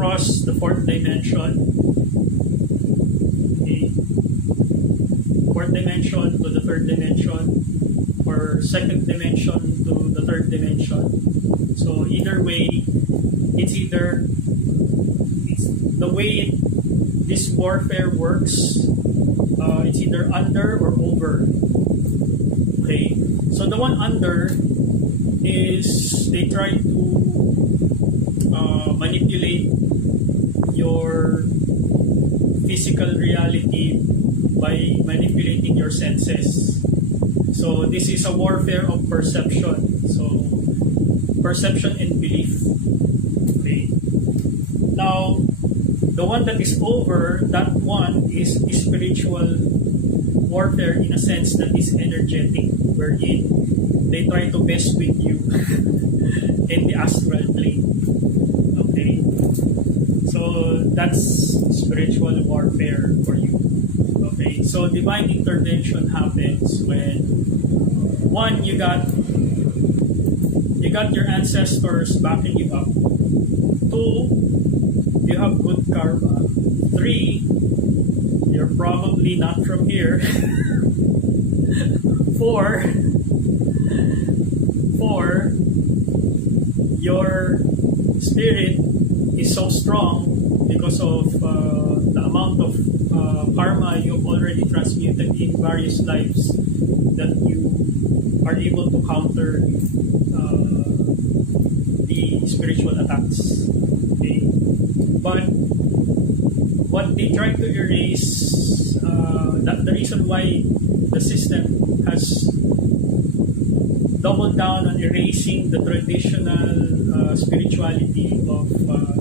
cross the fourth dimension, okay, fourth dimension to the third dimension, or second dimension to the third dimension. So either way, it's the way this warfare works. It's either under or over. Okay, so the one under is they try to manipulate your physical reality by manipulating your senses. So this is a warfare of perception. So perception and belief. Okay. Now, the one that is over, that one is spiritual warfare in a sense that is energetic, wherein they try to mess with you in the astral plane. Okay? So that's spiritual warfare for you. Okay? So divine intervention happens when one, you got your ancestors backing you up. Two, you have good karma. Three, you're probably not from here. Four, your spirit is so strong because of the amount of karma you've already transmuted in various lives that you are able to counter the spiritual attacks. Okay? But what they try to erase, that the reason why the system has doubled down on erasing the traditional spirituality of,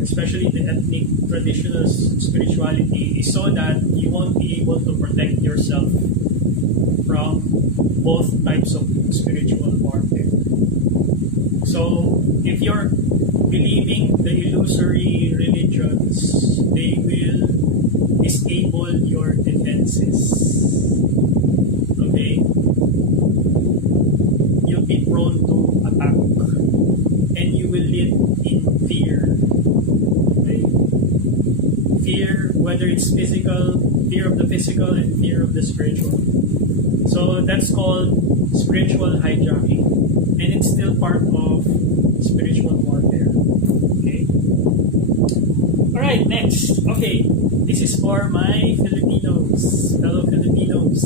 especially the ethnic traditional spirituality, is so that you won't be able to protect yourself from both types of spiritual warfare. So if you're believing the illusory religions, they will disable your defenses. Okay? You'll be prone to attack. And you will live in fear. Okay? Fear, whether it's physical, fear of the physical, and fear of the spiritual. So that's called spiritual hijacking. And it's still part of spiritual warfare. Okay? Alright, next. Okay, this is for my Filipinos, fellow Filipinos.